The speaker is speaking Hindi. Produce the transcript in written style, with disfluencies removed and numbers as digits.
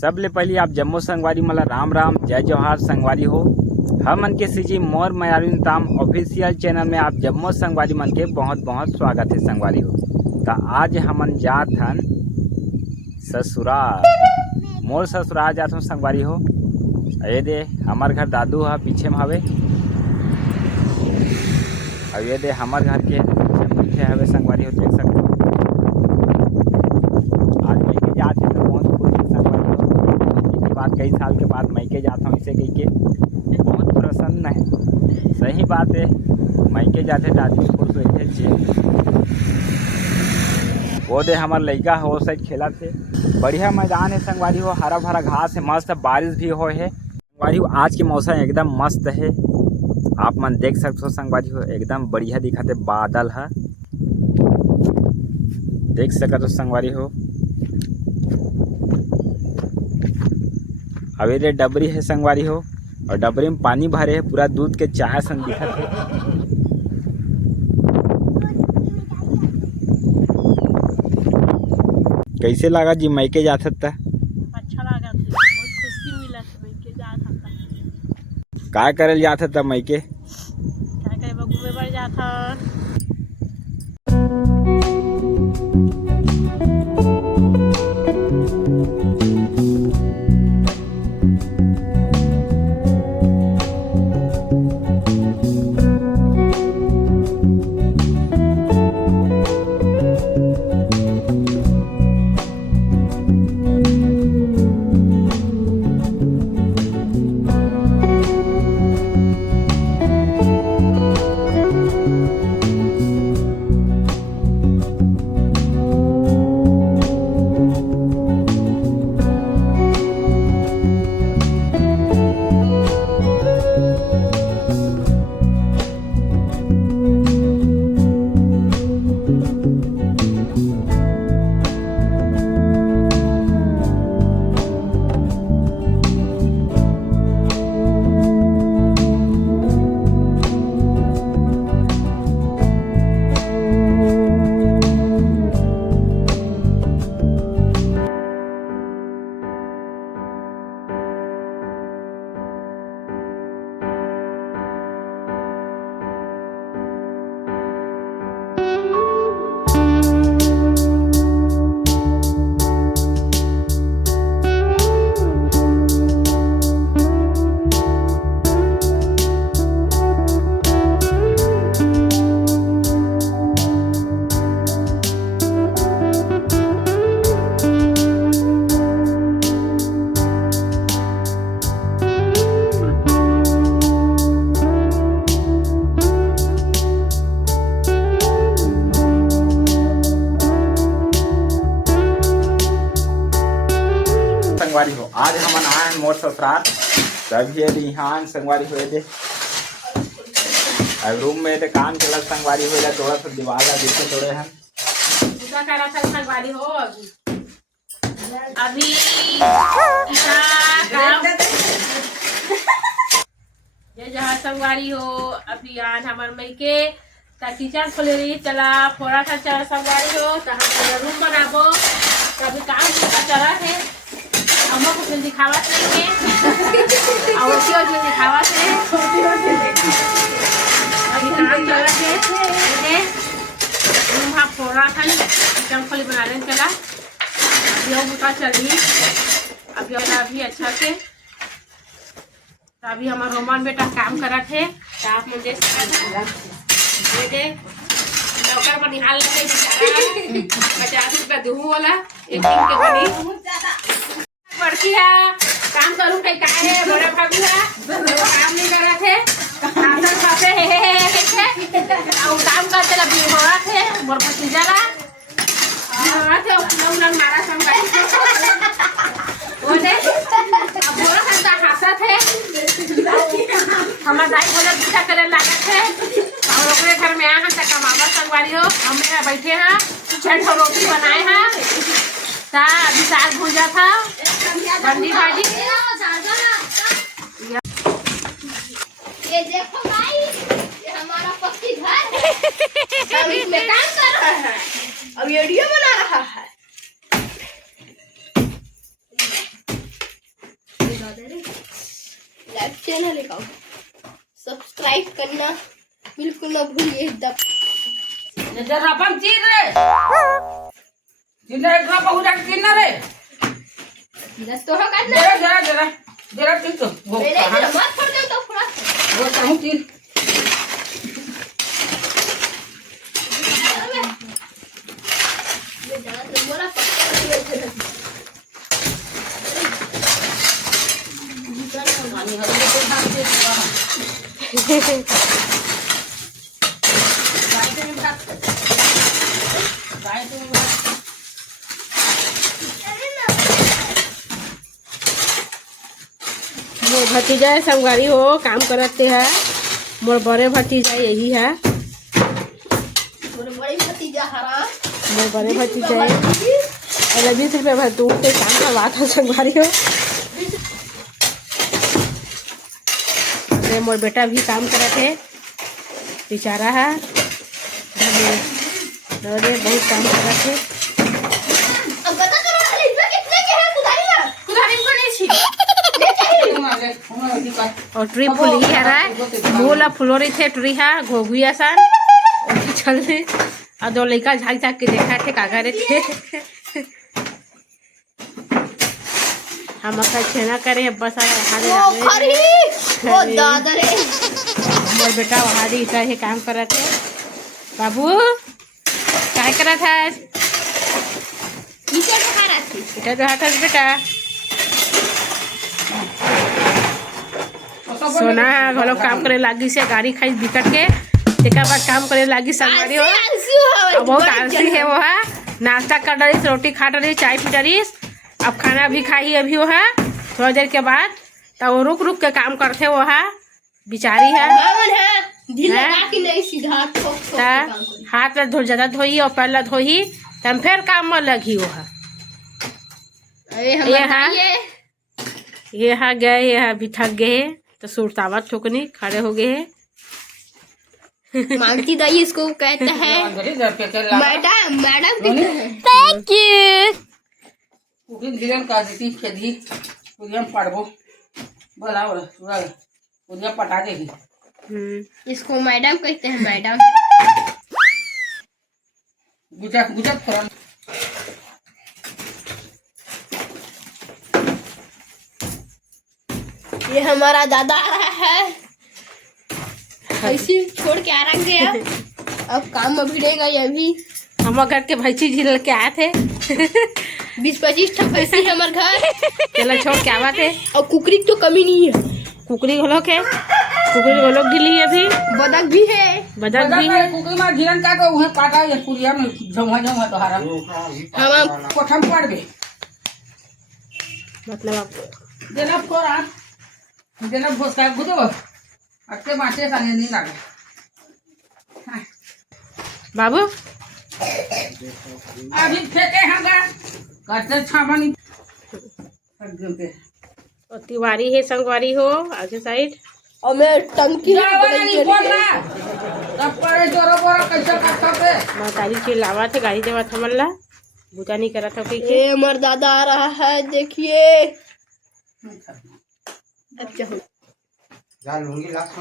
सबले पहले आप जम्मो संगवारी मला राम राम जय जवाहर संगवारी हो। हम मन के सीजी मोर मयारी ताम ऑफिशियल चैनल में आप जम्मो संगवारी मन के बहुत बहुत स्वागत है संगवारी हो। तो आज हमन जात हन ससुराल, मोर ससुराल जात हूँ संगवारी हो। ये दे हमार घर दादू है पीछे में हवे, और ये दे हमार घर के पीछे हवे संगवारी हो, देख सकते हो। आज मैके जात है तो बहुत खुश है संगवारी हो। इसके बाद कई साल के बाद मैके जाता हूँ, इसे कह के बहुत प्रसन्न है। सही बात है, मैके जाते तो आदमी खुश रहते छे। वो दे हमार लड़का हो साइड खेला थे। बढ़िया मैदान है संगवारी हो, हरा भरा घास है, मस्त बारिश भी हो है संगवारी हो। आज के मौसम एकदम मस्त है, आप मन देख सकते हो संगवारी हो, एकदम बढ़िया दिखते बादल है, देख सकते हो संगवारी हो। अब ये डबरी है संगवारी हो, और डबरी में पानी भरे है, पूरा दूध के चाय सन दिखत है। कैसे लगा जी मैके जात था? अच्छा लगा, बहुत खुशी मिला मैके जात था। काय करल जात था मैके? क्या करे घूमे बर जात था। संगवारी हो आज हम आए हैं मोर ससुराल, तभी रिहान संगवारी हुए दे। अब रूम में तो काम चला संगवारी हुए, थोड़ा सा दीवार ला देखे थोड़े हैं पूजा करा था संगवारी हो। अभी ये जहाँ संगवारी हो, अभी आज हमार मैके किचन खोले रही चला थोड़ा सा चला संगवारी हो, तो हम रूम बनाबो। कभी काम चला है, हमको कुछ दिखावा नहीं है, और दिखावा से अभी काम चल रहा है। रूम हाफ थोड़ा था, किचन खोली बनाने चला, अभी वो बुता चल रही अभी अच्छा से। तो अभी हमारा रोमान बेटा काम करा थे, तो आप मुझे दे नौकर पर निहाल लगे 50 रुपया दूँ वाला एक दिन के बनी पड़ती है। काम करूँ कहीं का है, बड़ा भाभी है काम नहीं कर रहे थे, काम करते लगे हो रहा थे मोर भतीजा ला थे उन्होंने मारा संग वो दे अब बोला था हंसा थे। हमारा दाई बोले पूजा करे लगा थे, और अपने घर में आए हैं तो कमावा संगवारी हो। हम यहाँ बैठे हैं, 6 रोटी बनाए हैं, अभी साग भूजा था, बंदी भाजी। ये देखो भाई, ये हमारा पक्की घर है, और इसमें काम कर रहा है, अब वीडियो बना रहा है। लाइव चैनल अकाउंट सब्सक्राइब करना बिल्कुल ना भूलिए जरा अपन चीर रे जिंदा इतना बहुरा चीर ना रे दस तो हम करना जरा जरा जरा जरा चीर तो वो मेरे इधर मत छोड़ दो तो थोड़ा वो कहूं चीर ये जरा तो बोला पक्का पानी हर तो धान से गाय तो मोर भतीजा संगवारी हो काम करते है। मोर बड़े भतीजा यही है। मोरे बड़े भतीजा हरा मोर बड़े भतीजा 20 रुपये भर दूर से काम करवा था संगवारी हो। मोर बेटा भी काम करते है बेचारा है बहुत काम करते। अब बता तो इसमें कितने के है कुदारी को नहीं छी और ट्री फुल ही है रहा मोला फुलोरी थे ट्री है घोघुया सन चल और दो लड़का झाक झाक के देखा थे का करे थे। हम अपना छेना करे बस वो दादा रे मोर बेटा वहाँ दी इतना ही काम कर रहे थे। बाबू क्या कर रहा था नीचे खा रहा थी इटा तो हाथ बेटा सोना घलो काम करे लागी से गाड़ी खाई बिकट के तेका बाद काम करे लागी संगवारी हो। अब बहुत आलसी है वो है। नाश्ता कर रही रोटी खा रही चाय पी रही अब खाना भी खाई अभी वो है थोड़ा देर के बाद तब वो रुक रुक के काम करते वो है बिचारी है। हाथ में धो ज्यादा धोई और पैर धोई तब फिर काम में लगी वो है। ये है गए ये है भी थक गए तो सुरतावत ठोकनी खड़े हो गए हैं। मांगती दाई इसको कहता है madam madam thank you cooking धीरन का देती खेदी उदियम पड़बो बोला बोला उदियम पटा देगी इसको मैडम कहते हैं मैडम गुजर गुजर थोड़ा ये हमारा दादा आ रहा है ऐसे छोड़ के आ रहा गया अब काम में भिड़ेगा ये भी। हम घर के भैंसी झील के आए थे 20-25 ठा भैंसी है हमारे घर चला छोड़ के आवा थे और कुकरी तो कमी नहीं है कुकरी घोलो के कुकरी घोलो गिली है अभी बदक भी है बदक भी है कुकरी में धीरन का को उहे पाटा ये पुरिया में झमहा झमहा तोहारा हम कोठम पड़बे मतलब देना फोरा देना भोसका गुदो अक्के माटे संगे नहीं लागे बाबू अभी फेंके हंगा करते छामनी तिवारी है संगवारी हो आगे साइड और मैं टंकी नहीं बोल रहा तब पड़े जोरो बोरो कैसे करता पे मातारी के लावा थे गाड़ी देवा था मल्ला बुता नहीं करा था कोई ये हमारा दादा आ रहा है देखिए अब क्या हो लूंगी लास्ट